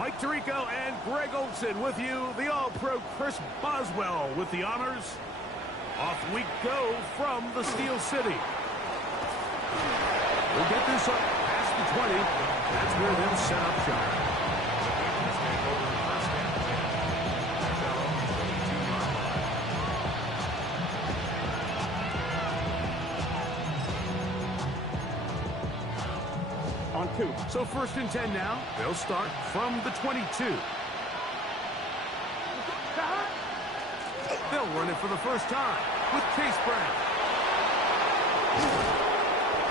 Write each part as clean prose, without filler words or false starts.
Mike Tirico and Greg Olson with you. The All-Pro Chris Boswell with the honors. Off we go from the Steel City. We'll get this up past the 20. That's where they'll set up shop. On 2. So 1st and 10 now. They'll start from the 22. They'll run it for the first time with Chase Brown.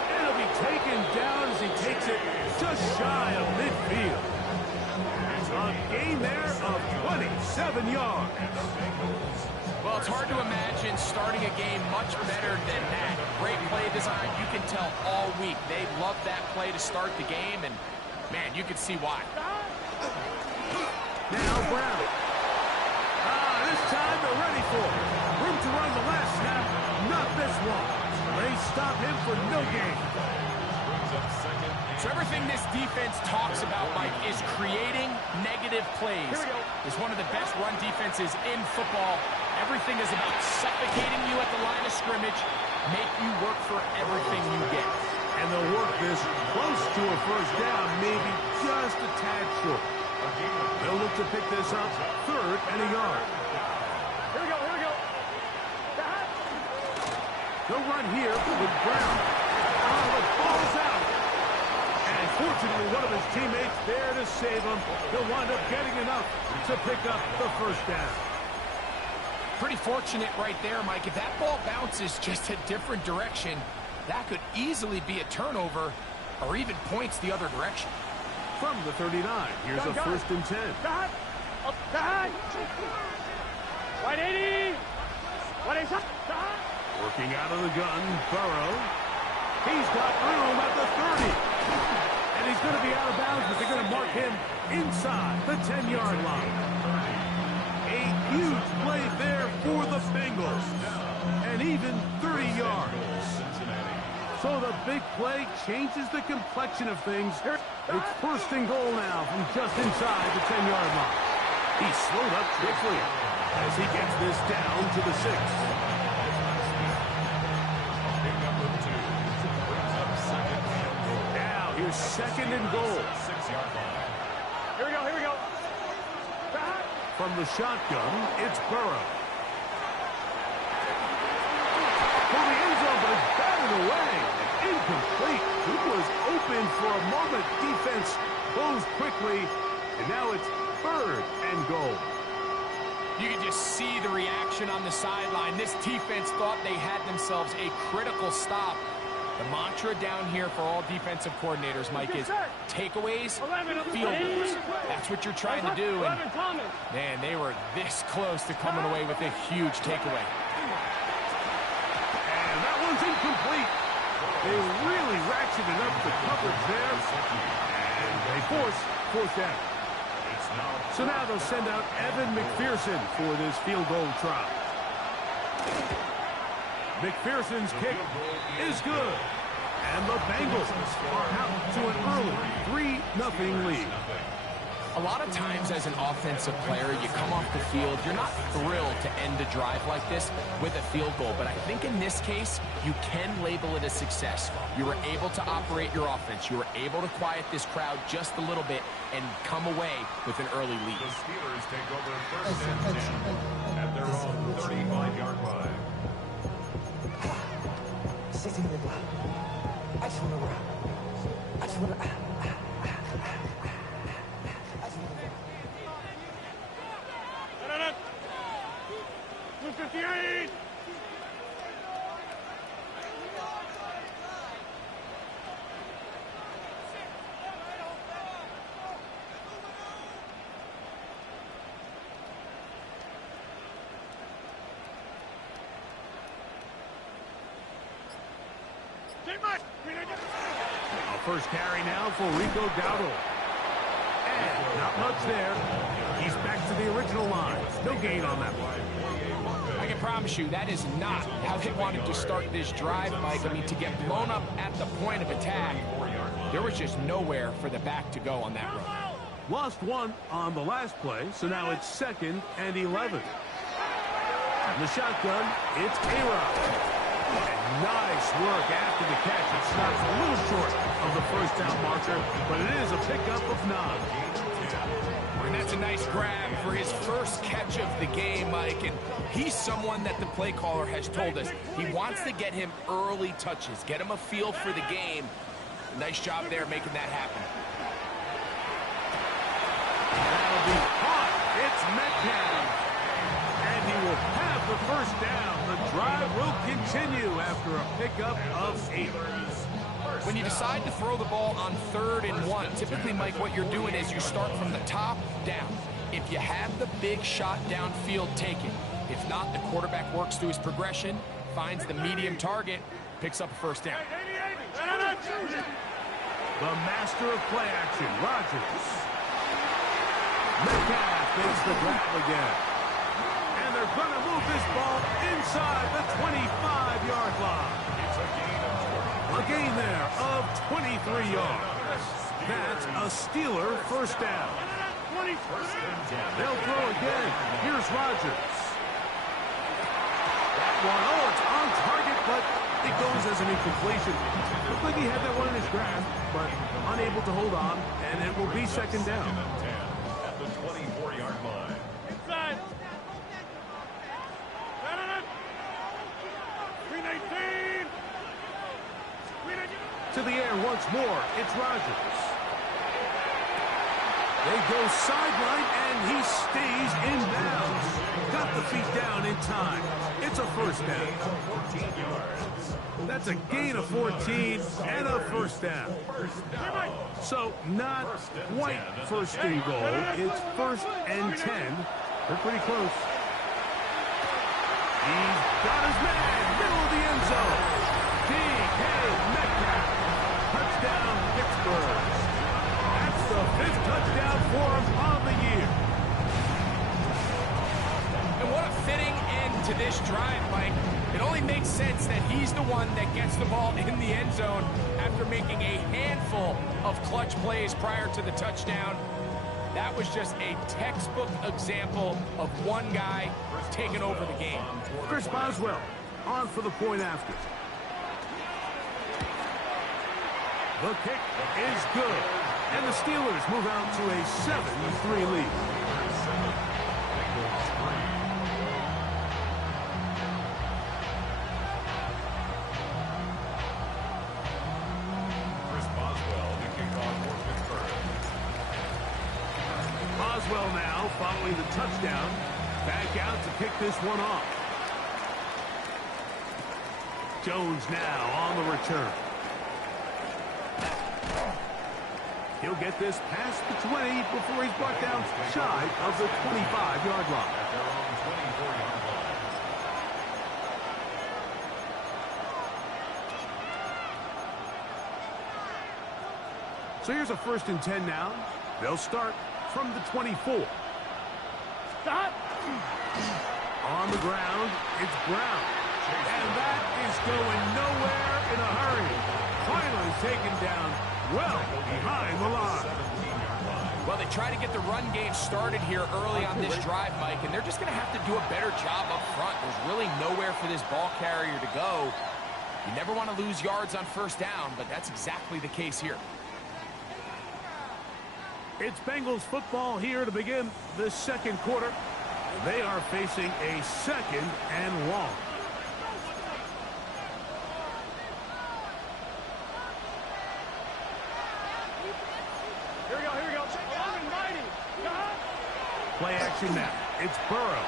And it'll be taken down as he takes it just shy of midfield. A gain there of 27 yards. Well, it's hard to imagine starting a game much better than that. Great play design. You can tell all week they love that play to start the game, and, man, you can see why. Now Brown. This time they're ready for it. Room to run the last snap. Not this one. They stop him for no gain. So everything this defense talks about, Mike, is creating negative plays. It's one of the best run defenses in football. Everything is about suffocating you at the line of scrimmage, make you work for everything you get. And they'll work this close to a first down, maybe just a tad short. They'll look to pick this up 3rd and a yard. Here we go. They'll run here with Brown. The ball's out. And fortunately, one of his teammates there to save him. He'll wind up getting enough to pick up the first down. Pretty fortunate right there, Mike. If that ball bounces just a different direction, that could easily be a turnover or even points the other direction. From the 39, here's a 1st and 10. Right 80. Working out of the gun, Burrow. He's got room at the 30. And he's going to be out of bounds, but they're going to mark him inside the 10-yard line. A huge play there for the Bengals. And even 30 yards. So the big play changes the complexion of things. It's 1st and goal now from just inside the 10-yard line. He's slowed up quickly as he gets this down to the 6. Now here's 2nd and goal. Here we go. From the shotgun, it's Burrow. For the end zone, but it's batted away. Incomplete. He was open for a moment. Defense closed quickly. And now it's 3rd and goal. You can just see the reaction on the sideline. This defense thought they had themselves a critical stop. The mantra down here for all defensive coordinators, Mike, is takeaways, field goals. That's what you're trying to do. And, man, they were this close to coming away with a huge takeaway. And that one's incomplete. They really ratcheted up the coverage there. And they force 4th down. So now they'll send out Evan McPherson for this field goal try. McPherson's kick is good. And the Bengals are out to an early 3-0 lead. A lot of times as an offensive player, you come off the field, you're not thrilled to end a drive like this with a field goal. But I think in this case, you can label it a success. You were able to operate your offense. You were able to quiet this crowd just a little bit and come away with an early lead. The Steelers take over 1st and 10 at their own 35-yard line. Sitting in the blood. I just want to run. I just want to... 58. A first carry now for Rico Dowdle. And not much there. He's back to the original line. No gain on that one. I can promise you that is not how they wanted to start this drive, Mike. I mean, to get blown up at the point of attack, there was just nowhere for the back to go on that run. Lost one on the last play, so now it's 2nd and 11. In the shotgun, it's A-Rod. Nice work after the catch. It stops a little short of the first down marker, but it is a pickup of 9. And that's a nice grab for his first catch of the game, Mike. And he's someone that the play caller has told us he wants to get him early touches, get him a feel for the game. Nice job there making that happen. That'll be caught. It's Metcalf. And he will have the first down. The drive will continue after a pickup of 8. When you decide to throw the ball on 3rd and 1, typically, Mike, what you're doing is you start from the top down. If you have the big shot downfield, take it. If not, the quarterback works through his progression, finds the medium target, picks up a first down. The master of play action, Rodgers. Metcalf makes the grab again. And they're going to move this ball inside the 25-yard line. A gain there of 23 yards. That's a Steeler first down. They'll throw again. Here's Rodgers. That one, it's on target, but it goes as an incompletion. Looked like he had that one in his grasp, but unable to hold on, and it will be 2nd down. At the 24-yard line. Inside. 319. To the air once more, it's Rodgers. They go sideline, and he stays in bounds. Got the feet down in time. It's a first down. 14 yards. That's a gain of 14 and a first down. So not quite first and goal. It's 1st and 10. They're pretty close. He's got his man, middle of the end zone. D.K. Metcalf. Touchdown, Pittsburgh. That's the 5th touchdown for him on the year. And what a fitting end to this drive, Mike. It only makes sense that he's the one that gets the ball in the end zone after making a handful of clutch plays prior to the touchdown. That was just a textbook example of one guy taking over the game. Chris Boswell on for the point after. The kick is good. And the Steelers move out to a 7-3 lead. Chris Boswell, the kickoff for Pittsburgh. Boswell now following the touchdown. Back out to pick this one off. Jones now on the return. He'll get this past the 20 before he's brought down shy of the 25-yard line. At their own 24-yard line. So here's a 1st and 10 now. They'll start from the 24. Stop. On the ground, it's Brown. And that is going nowhere in a hurry. Finally taken down well behind the line. Well, they try to get the run game started here early on this drive, Mike, and they're just going to have to do a better job up front. There's really nowhere for this ball carrier to go. You never want to lose yards on 1st down, but that's exactly the case here. It's Bengals football here to begin the 2nd quarter. They are facing a 2nd and long. Here we go, here we go. Long and mighty. Play action now. It's Burrow.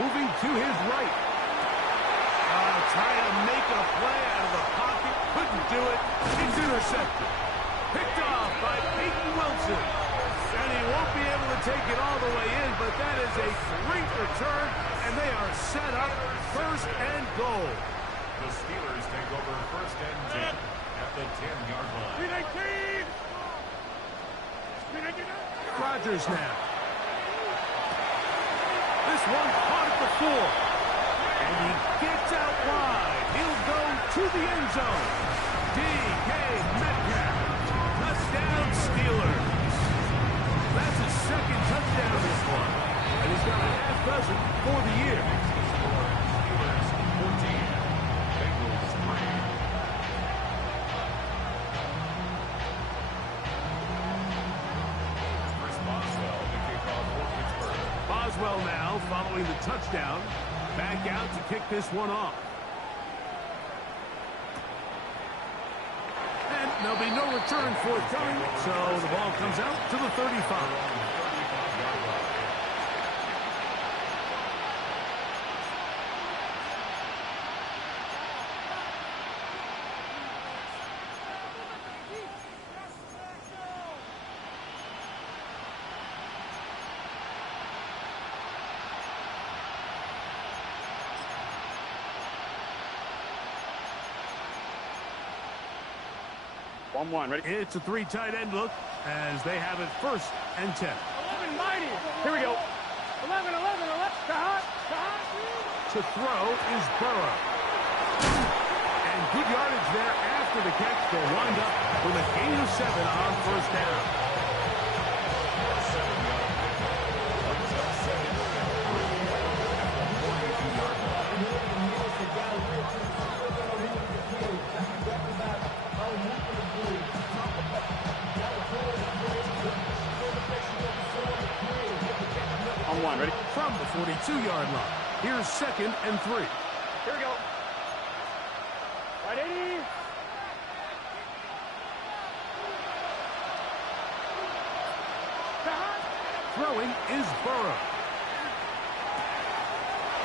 Moving to his right. Trying to make a play out of the pocket. Couldn't do it. It's intercepted. Picked off by Peyton Wilson. And he won't be able to take it all the way in, but that is a great return, and they are set up 1st and goal. The Steelers take over 1st and 10 at the 10-yard line. 319. Rodgers now. This one caught at the 4. And he gets out wide. He'll go to the end zone. D.K. Metcalf. Touchdown Steelers. well now following the touchdown. Back out to kick this one off. And there'll be no return forthcoming, so the ball comes out to the 35. Ready? It's a three tight end look as they have it 1st and 10. 11, 90. Here we go. 11, 11, 11. To throw is Burrow. And good yardage there after the catch. They'll wind up with a gain of 7 on 1st down. Ready? From the 42-yard line. Here's 2nd and 3. Here we go. Right 80. Throwing is Burrow.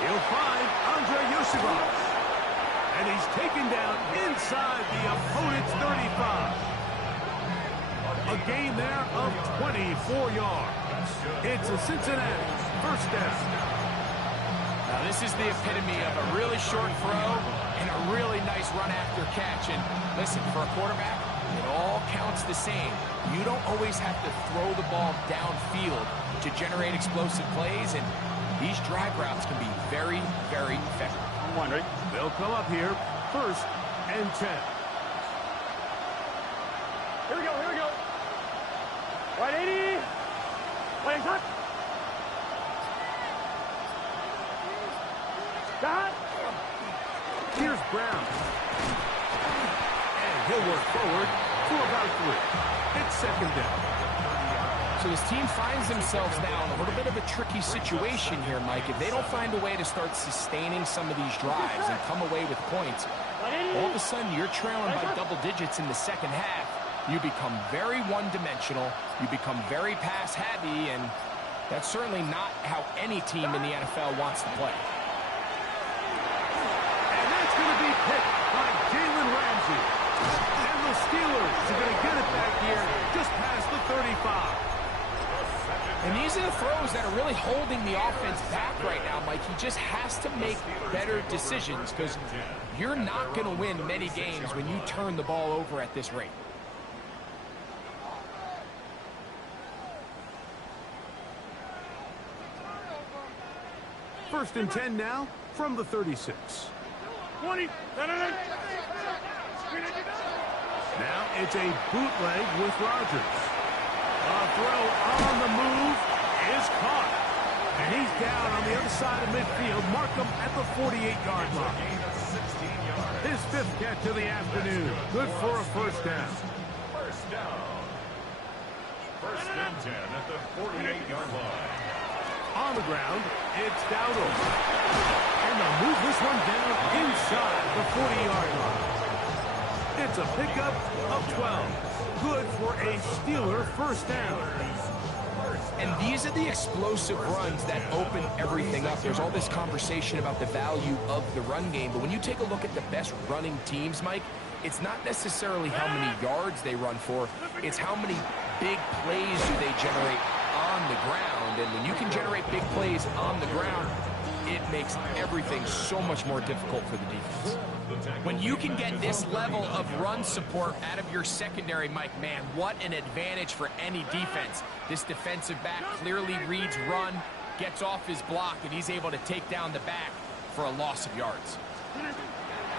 He'll find Andre Yosibas. And he's taken down inside the opponent's 35. A gain there of 24 yards. It's a Cincinnati 1st down. Now this is the epitome of a really short throw and a really nice run after catch. And listen, for a quarterback, it all counts the same. You don't always have to throw the ball downfield to generate explosive plays, and these drag routes can be very, very effective. Ready? They'll come up here 1st and 10. Here we go. Here we go. Right 80. Playing touch. Dot. Here's Brown. And he'll work forward for about 3. It's 2nd down. So this team finds themselves now in a little bit of a tricky situation here, Mike. If they don't find a way to start sustaining some of these drives and come away with points, all of a sudden you're trailing by double digits in the 2nd half. You become very one-dimensional, you become very pass-heavy, and that's certainly not how any team in the NFL wants to play. And that's going to be picked by Jalen Ramsey. And the Steelers are going to get it back here just past the 35. And these are the throws that are really holding the offense back right now, Mike. He just has to make better decisions because you're not going to win many games when you turn the ball over at this rate. 1st and 10 now from the 36. 20. Now it's a bootleg with Rodgers. A throw on the move is caught. And he's down on the other side of midfield. Mark him at the 48-yard line. His 5th catch of the afternoon. Good for a 1st down. 1st and 10 at the 48-yard line. On the ground, it's Dowdle. And they'll move this one down inside the 40-yard line. It's a pickup of 12. Good for a Steeler 1st down. And these are the explosive runs that open everything up. There's all this conversation about the value of the run game, but when you take a look at the best running teams, Mike, it's not necessarily how many yards they run for, it's how many big plays do they generate on the ground. And when you can generate big plays on the ground, it makes everything so much more difficult for the defense. When you can get this level of run support out of your secondary, Mike, man, what an advantage for any defense. This defensive back clearly reads run, gets off his block, and he's able to take down the back for a loss of yards.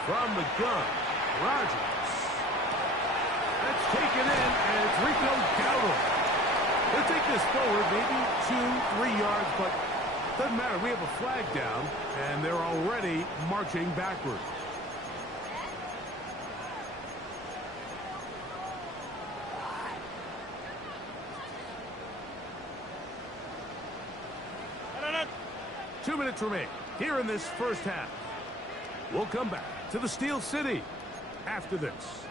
From the gun, Rodgers. That's taken in, and it's Rico Dowdle. He'll take this forward, maybe 2-3 yards, but doesn't matter. We have a flag down, and they're already marching backward. 2 minutes remain here in this first half. We'll come back to the Steel City after this.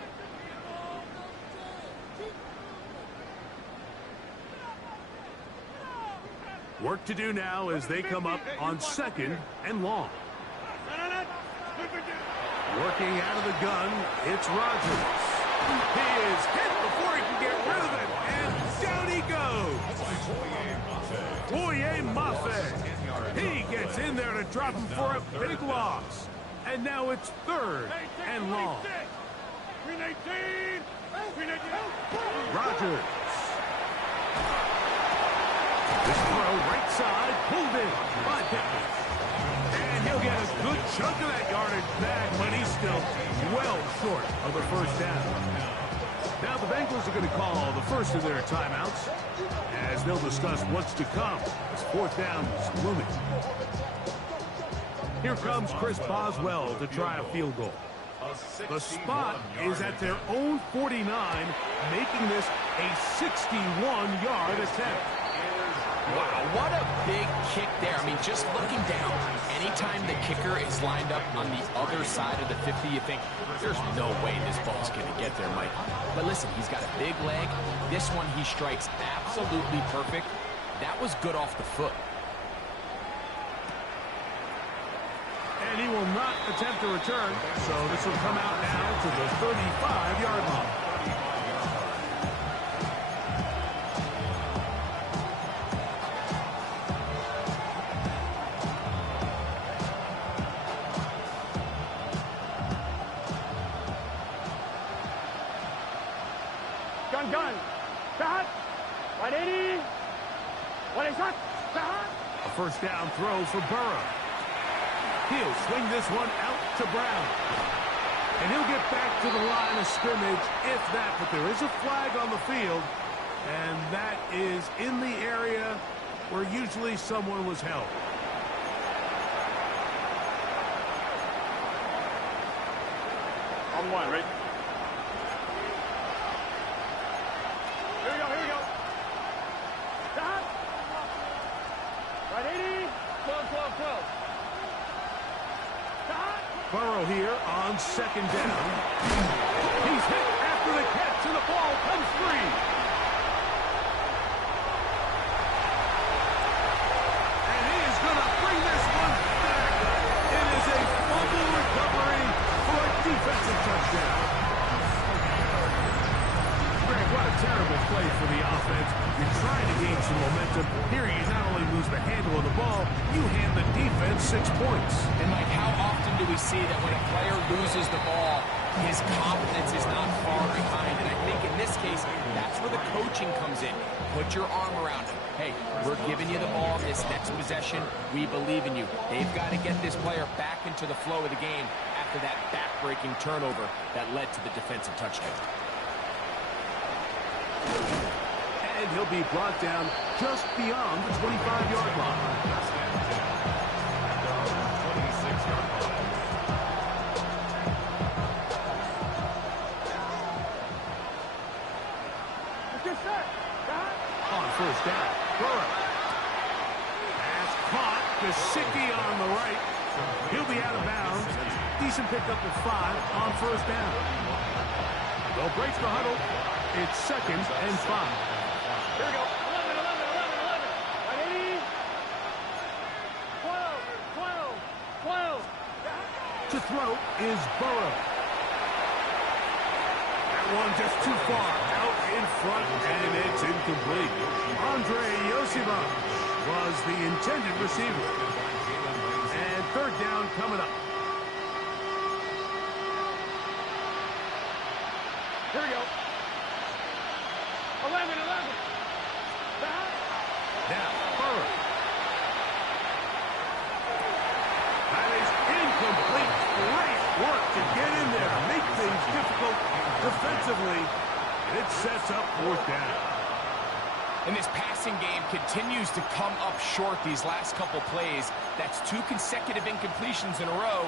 Work to do now as they come up on 2nd and long. Working out of the gun, it's Rogers. He is hit before he can get rid of it, and down he goes. Boye Mafe. He gets in there to drop him for a big loss. And now it's 3rd and long. Rogers. This throw right side, pulled in by Pittman. And he'll get a good chunk of that yardage back, but he's still well short of the first down. Now the Bengals are going to call the first of their timeouts as they'll discuss what's to come as 4th down is looming. Here comes Chris Boswell to try a field goal. The spot is at their own 49, making this a 61-yard attempt. Wow, what a big kick there. I mean, just looking down, anytime the kicker is lined up on the other side of the 50, you think, there's no way this ball's going to get there, Mike. But listen, he's got a big leg. This one he strikes absolutely perfect. That was good off the foot. And he will not attempt to return, so this will come out now to the 35-yard line. Gun. Shot. 180. 180 shot. Shot. A first down throw for Burrow. He'll swing this one out to Brown. And he'll get back to the line of scrimmage, if that. But there is a flag on the field, and that is in the area where usually someone was held. On 1, right? Here we go. Stop. 180. 12. Stop. Burrow here on 2nd down. He's hit after the catch, and the ball comes free. And he is going to bring this one back. It is a fumble recovery for a defensive touchdown. Greg, what a terrible play for the offense. You're trying to gain some momentum. Here you not only lose the handle of the ball, you hand the defense 6 points. And, Mike, how often do we see that when a player loses the ball, his confidence is not far behind? And I think in this case, that's where the coaching comes in. Put your arm around him. Hey, we're giving you the ball this next possession. We believe in you. They've got to get this player back into the flow of the game after that back-breaking turnover that led to the defensive touchdown. And he'll be brought down just beyond the 25-yard line. On first down, Burrow. Pass caught. Gesicki on the right. He'll be out of bounds. Decent pickup of 5 on first down. They'll break the huddle. It's 2nd and 5. Here we go. 11. 180. 12. To throw is Burrow. That one just too far out in front, and it's incomplete. Andre Yosivach was the intended receiver. And 3rd down coming up. Here we go. 11. Now, Burrow. That is incomplete. Great work to get in there, make things difficult defensively, and it sets up 4th down. And this passing game continues to come up short these last couple plays. That's 2 consecutive incompletions in a row.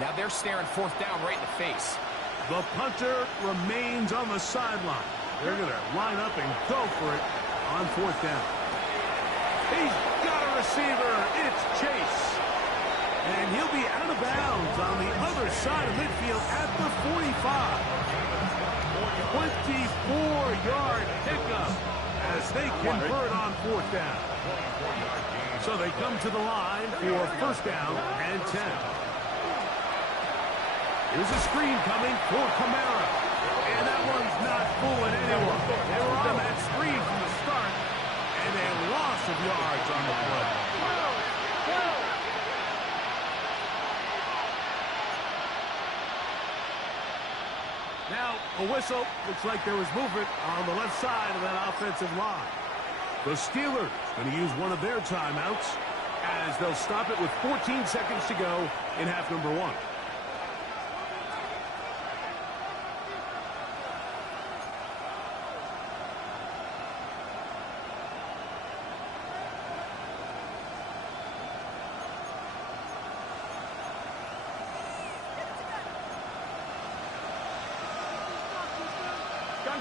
Now they're staring 4th down right in the face. The punter remains on the sideline. They're going to line up and go for it on 4th down. He's got it receiver, it's Chase. And he'll be out of bounds on the other side of midfield at the 45. 24-yard pickup as they convert on 4th down. So they come to the line for 1st down and 10. Here's a screen coming for Kamara. And that one's not fooling anyone. They were on that screen from the start, and a loss of yards on the play. Now, a whistle. Looks like there was movement on the left side of that offensive line. The Steelers going to use one of their timeouts as they'll stop it with 14 seconds to go in half number 1.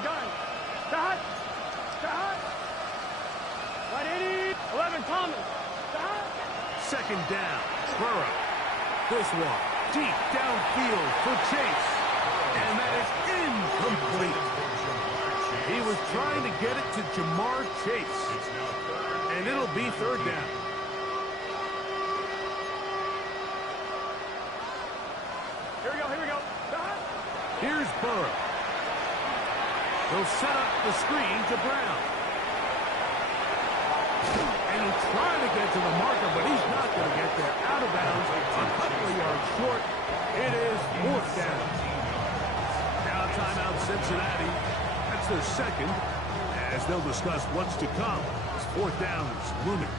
Gun. Start. 180. 11, Thomas. Start. 2nd down. Burrow. This one deep downfield for Chase. And that is incomplete. He was trying to get it to Jamar Chase. And it'll be 3rd down. Here we go. Start. Here's Burrow. He'll set up the screen to Brown. And he'll try to get to the marker, but he's not going to get there. Out of bounds, a couple of yards short. It is 4th down. Now timeout Cincinnati. That's their 2nd, as they'll discuss what's to come. As 4th down is looming.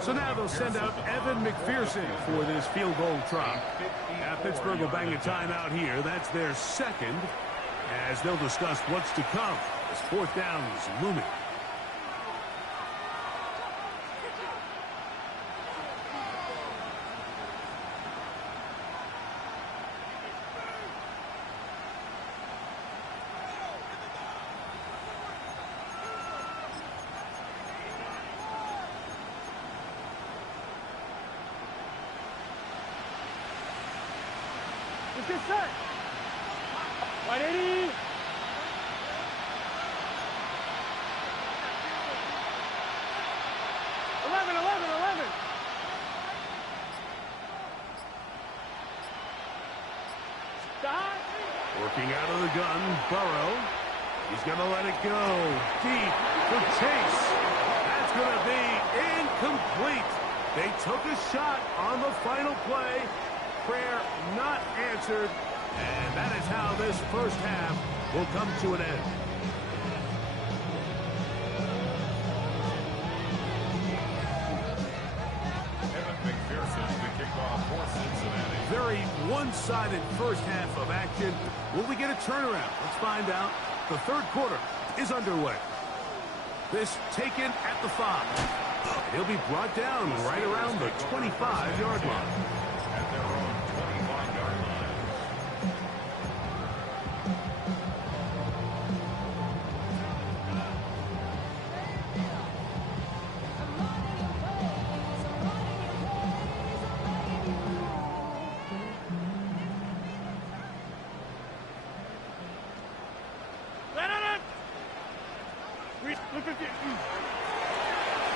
So now they'll send out Evan McPherson for this field goal try. Now Pittsburgh will bang a timeout here. That's their 2nd, as they'll discuss what's to come. As 4th down is looming. Let's get set. 180. Stop. Working out of the gun, Burrow. He's going to let it go deep for Chase. That's going to be incomplete. They took a shot on the final play. Prayer not answered. And that is how this 1st half will come to an end. Evan McPherson, the kickoff for Cincinnati. Very one-sided 1st half of action. Will we get a turnaround? Let's find out. The 3rd quarter is underway. This taken at the 5. He'll be brought down right around the 25-yard line. At their own 25-yard line.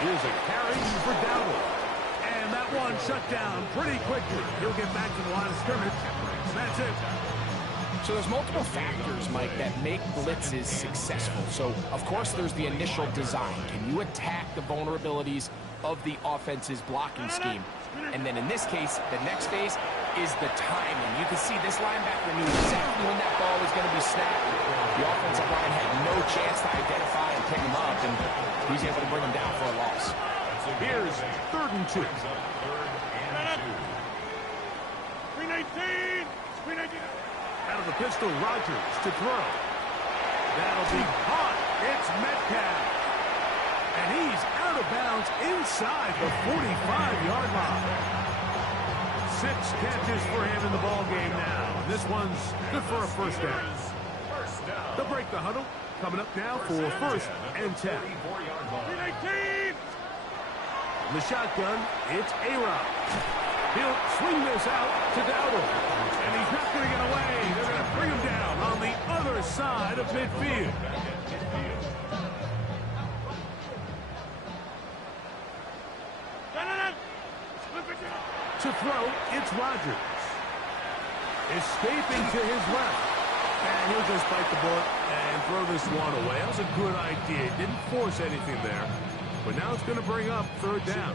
Here's a carry for Dowdle. And that one shut down pretty quickly. He'll get back to the line of scrimmage. That's it. So there's multiple factors, Mike, that make blitzes successful. So, of course, there's the initial design. Can you attack the vulnerabilities of the offense's blocking scheme? And then in this case, the next phase is the timing. You can see this linebacker knew exactly when that ball was going to be snapped. The offensive line had no chance to identify and pick him up, and he's able to bring him down for a loss. Here's 3rd and 2. 319. 319. Out of the pistol, Rodgers to throw. That'll be caught. It's Metcalf. And he's out of bounds inside the 45-yard line. 6 catches for him in the ball game now. This one's good for a first down. They'll break the huddle. Coming up now for first and 10. In the shotgun, it's A-Rod. He'll swing this out to Dowdle. And he's not going to get away. They're going to bring him down on the other side of midfield. To throw, it's Rodgers. Escaping to his left. And he'll just bite the bullet and throw this one away. That was a good idea. Didn't force anything there. But now it's going to bring up third down.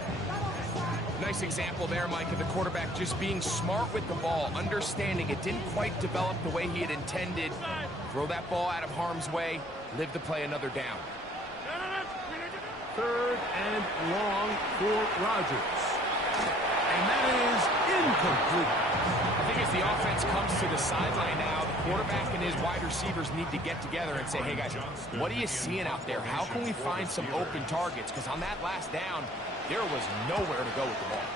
Nice example there, Mike, of the quarterback just being smart with the ball, understanding it didn't quite develop the way he had intended. Throw that ball out of harm's way, live to play another down. Third and long for Rodgers. And that is incomplete. I think as the offense comes to the sideline now, the quarterback and his wide receivers need to get together and say, hey, guys, what are you seeing out there? How can we find some open targets? Because on that last down, there was nowhere to go with the ball.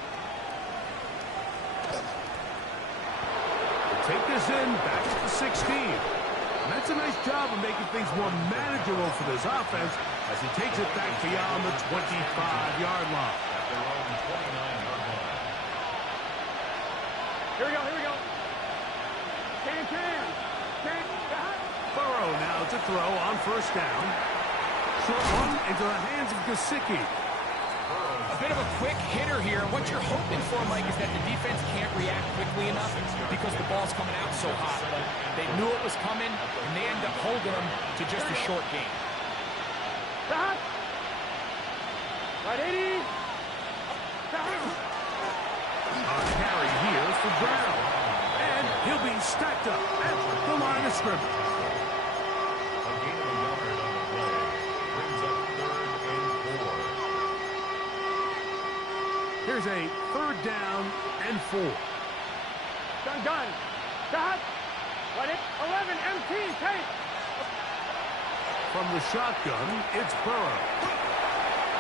Take this in, back at the 16. And that's a nice job of making things more manageable for this offense as he takes it back beyond the 25-yard line. At their own 29-yard line. Here we go. Can. Burrow now to throw on first down. Short one into the hands of Gesicki. A bit of a quick hitter here. What you're hoping for, Mike, is that the defense can't react quickly enough because the ball's coming out so hot. But they knew it was coming, and they end up holding them to just a short gain. Stop. Right 80. A carry here for Brown. And he'll be stacked up at the line of scrimmage. A gain of a yard on the play. Brings up 3rd and 4. Here's a third down and 4. Gun. Stop. Right 11. MT. Take. From the shotgun, it's Burrow.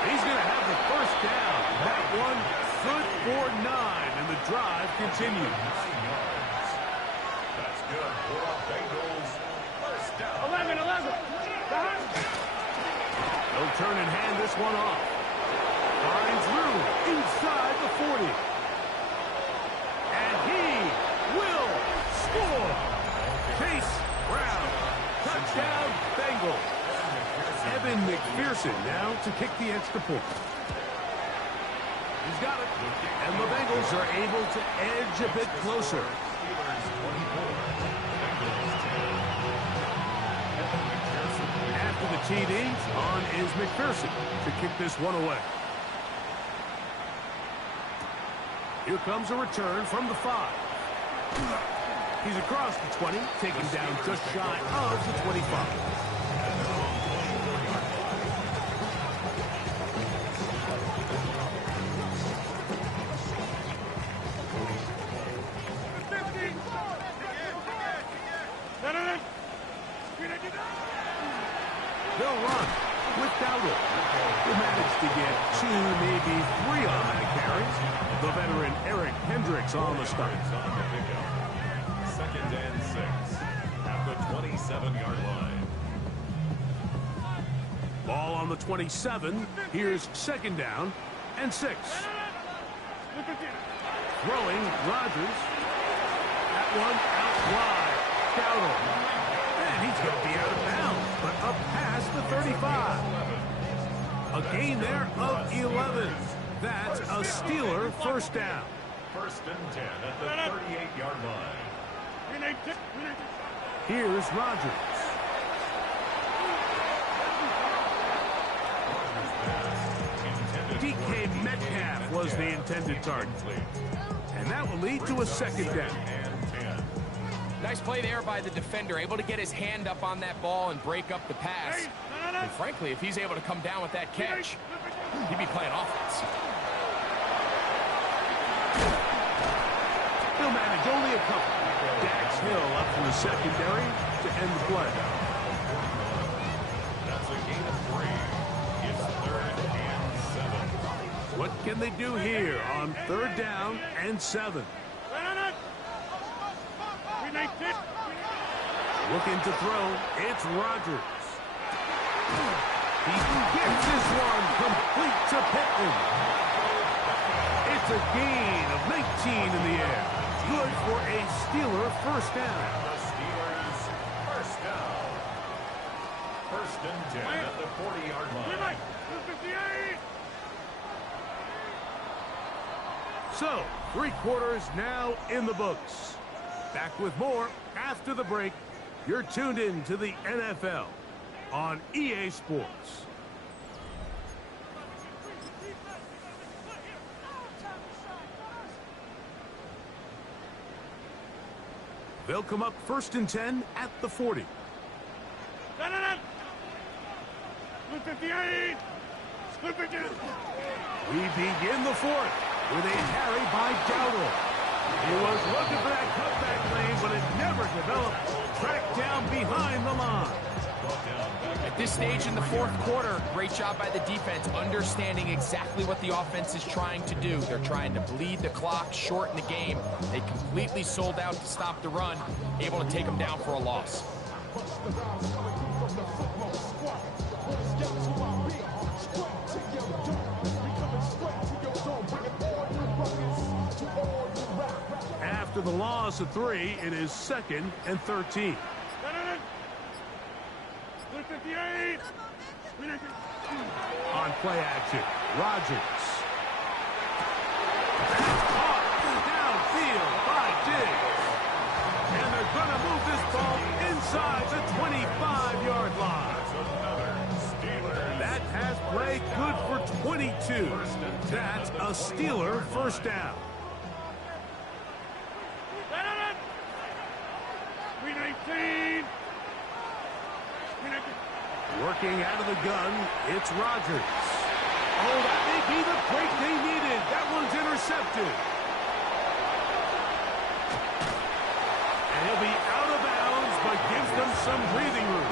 He's going to have the first down. That one good for 9, and the drive continues. 9 yards. That's good for a Bengals first down. 11. Stop. They'll turn and hand this one off. Finds room inside the 40. And he will score. Chase Brown. Touchdown, Bengals. Evan McPherson now to kick the extra point. He's got it. And the Bengals are able to edge a bit closer. Steelers 24. Bengals 10. After the TD, on is McPherson to kick this one away. Here comes a return from the 5. He's across the 20, taken down just shy of the 25. They'll run with Dowdle. He'll manage to get 2, maybe 3 on that carry. The veteran Eric Hendricks on the stop. On the pickup. 2nd and 6 at the 27-yard line. Ball on the 27. Here's 2nd down and 6. Throwing Rodgers. That one out wide. Dowdle. And he's going to be out of bounds, but up past the 35. A gain there of 11. That's a Steeler first down. 1st and 10 at the 38-yard line. Here's Rodgers. DK Metcalf was the intended target. And that will lead to a 2nd down. Nice play there by the defender, able to get his hand up on that ball and break up the pass. And frankly, if he's able to come down with that catch, he'd be playing offense. He'll manage only a couple. Dax Hill up from the secondary to end the play. That's a gain of 3. It's 3rd What can they do here on 3rd down and 7? Looking to throw, it's Rodgers. He gets this one complete to Pittman. It's a gain of 19 in the air. Good for a Steeler first down. The Steelers first down. 1st and 10 at the 40-yard line. So, 3 quarters now in the books. Back with more after the break. You're tuned in to the NFL on EA Sports. They'll come up 1st and 10 at the 40. We begin the 4th with a carry by Dowdle. He was looking for that cutback lane, but it never developed. Tracked down behind the line. At this stage in the 4th quarter, great job by the defense, understanding exactly what the offense is trying to do. They're trying to bleed the clock, shorten the game. They completely sold out to stop the run, able to take them down for a loss. After the loss of 3, it is 2nd and 13. On play action, Rodgers. That's caught downfield by Diggs. And they're going to move this ball inside the 25-yard line. That pass play good for 22. That's a Steeler first down. Working out of the gun, it's Rodgers. Oh, that may be the break they needed. That one's intercepted. And he'll be out of bounds, but gives them some breathing room.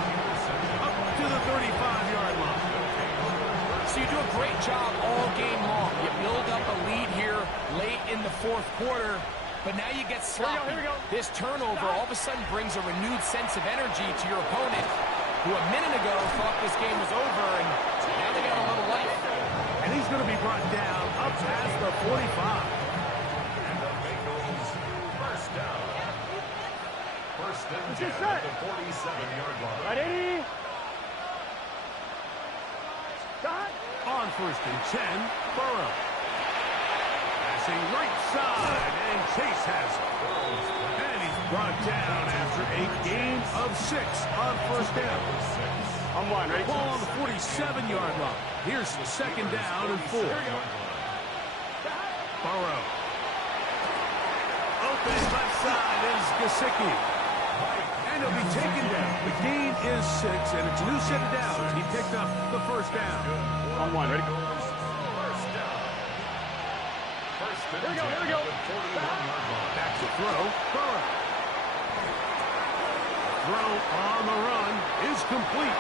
Up to the 35-yard line. So you do a great job all game long. You build up a lead here late in the 4th quarter, but now you get sloppy. Here we go. This turnover all of a sudden brings a renewed sense of energy to your opponent, who a minute ago thought this game was over, and now they got a little life. And he's going to be brought down up past the 45. And the Bengals first down. 1st and 10 at the 47-yard line. Right, 80. Shot. On 1st and 10, Burrow. Passing right side, and Chase has it. And he's brought down after a gain of 6 on 1st down. I'm one, ready? Ball on the 47-yard line. Here's 2nd down and 4. Burrow. Open left side is Gesicki. And he'll be taken down. The gain is 6, and it's a new set of downs. He picked up the first down. I'm one, ready? First down. 1st and 10 Here we go. at the 41-yard line. Back to throw. Burrow. Throw on the run is complete.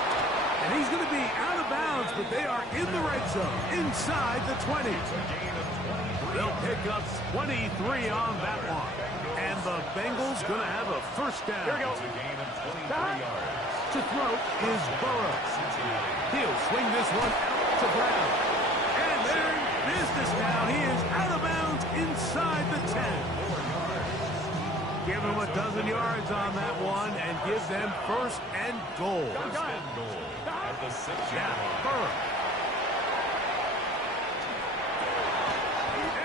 And he's going to be out of bounds, but they are in the red zone, inside the 20. They'll pick up 23 on that one. And the Bengals going to have a first down. Here we go. It's a gain of 23 yards. To throw is Burrow. He'll swing this one out to Brown. And they're in business now. He is out of bounds inside the 10. Give him a dozen yards on that one and give them 1st and goal. First and goal at the 6-yard Now, line. Burrow.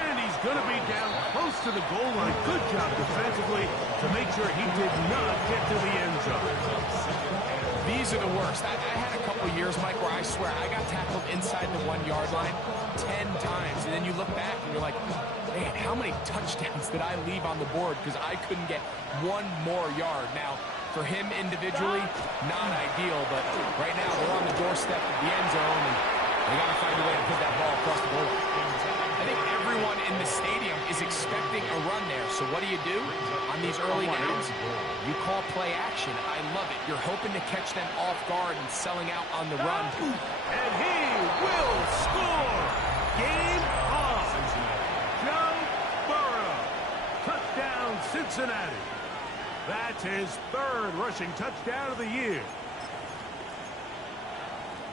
And he's going to be down close to the goal line. Good job defensively to make sure he did not get to the end zone. These are the worst. I had a couple years, Mike, where I swear I got tackled inside the 1-yard line 10 times. And then you look back and you're like, man, how many touchdowns did I leave on the board because I couldn't get one more yard? Now, for him individually, not ideal, but right now they're on the doorstep of the end zone, and they got to find a way to put that ball across the goal line. I think everyone in the stadium is expecting a run there, so what do? On these early downs, you call play action. I love it. You're hoping to catch them off guard and selling out on the run. And he will score. Game on. Joe Burrow. Touchdown, Cincinnati. That's his third rushing touchdown of the year.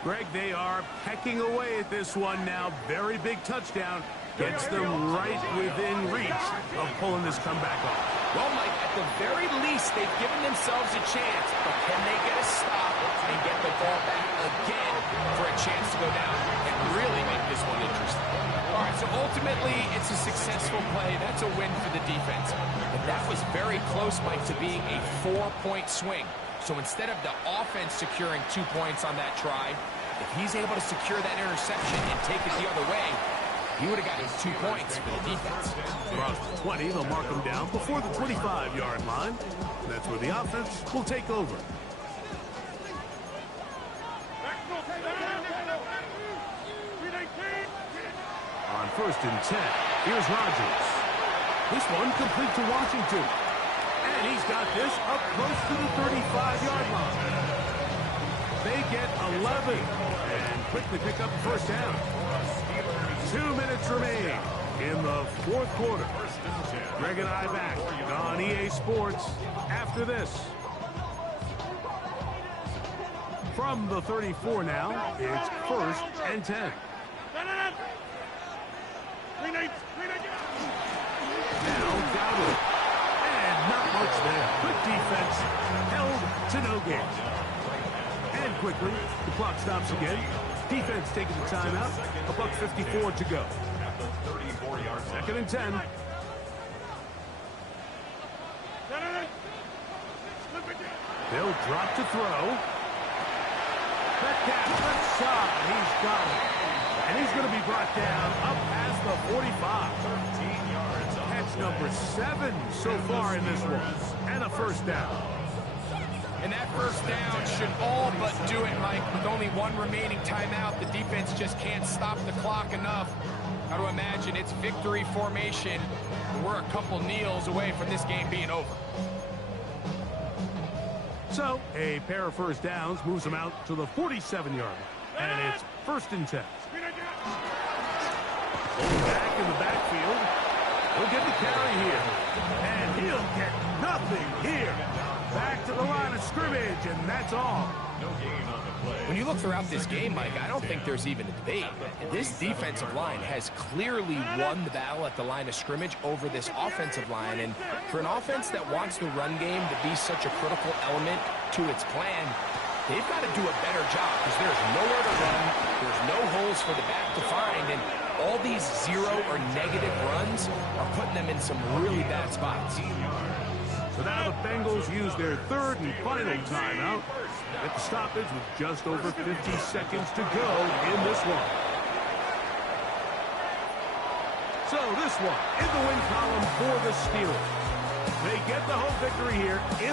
Greg, they are pecking away at this one now. Very big touchdown. Gets them right within reach of pulling this comeback off. Well, Mike, at the very least, they've given themselves a chance. But can they get a stop and get the ball back again for a chance to go down and really make this one interesting? All right, so ultimately, it's a successful play. That's a win for the defense. But that was very close, Mike, to being a 4-point swing. So instead of the offense securing 2 points on that try, if he's able to secure that interception and take it the other way, he would have gotten 2 points for the defense. Across the 20, they'll mark him down before the 25-yard line. That's where the offense will take over. On 1st and 10, here's Rodgers. This one complete to Washington. And he's got this up close to the 35-yard line. They get 11 and quickly pick up the first down. 2 minutes remain in the fourth quarter. Greg and I back on EA Sports after this. From the 34 now, it's 1st and 10. Now Dowdle. And not much there. Good defense. Held to no gain. And quickly, the clock stops again. Defense taking the timeout. $1:54 to go. 2nd and 10. They'll drop to throw. Metcalf left side. He's got it. And he's going to be brought down up past the 45. Catch number 7 so far in this one. And a first down. And that first down should all but do it, Mike. With only one remaining timeout, the defense just can't stop the clock enough. Got to imagine it's victory formation. We're a couple kneels away from this game being over. So, a pair of first downs moves them out to the 47-yard line. And it's 1st and 10. Back in the backfield. He'll get the carry here. And he'll get nothing here. Back to the line of scrimmage, and that's all. When you look throughout this game, Mike, I don't think there's even a debate. This defensive line has clearly won the battle at the line of scrimmage over this offensive line. And for an offense that wants the run game to be such a critical element to its plan, they've got to do a better job because there's nowhere to run. There's no holes for the back to find. And all these 0 or negative runs are putting them in some really bad spots. So now the Bengals use their 3rd and final timeout at the stoppage with just over 50 seconds to go in this one. So this one in the win column for the Steelers. They get the home victory here in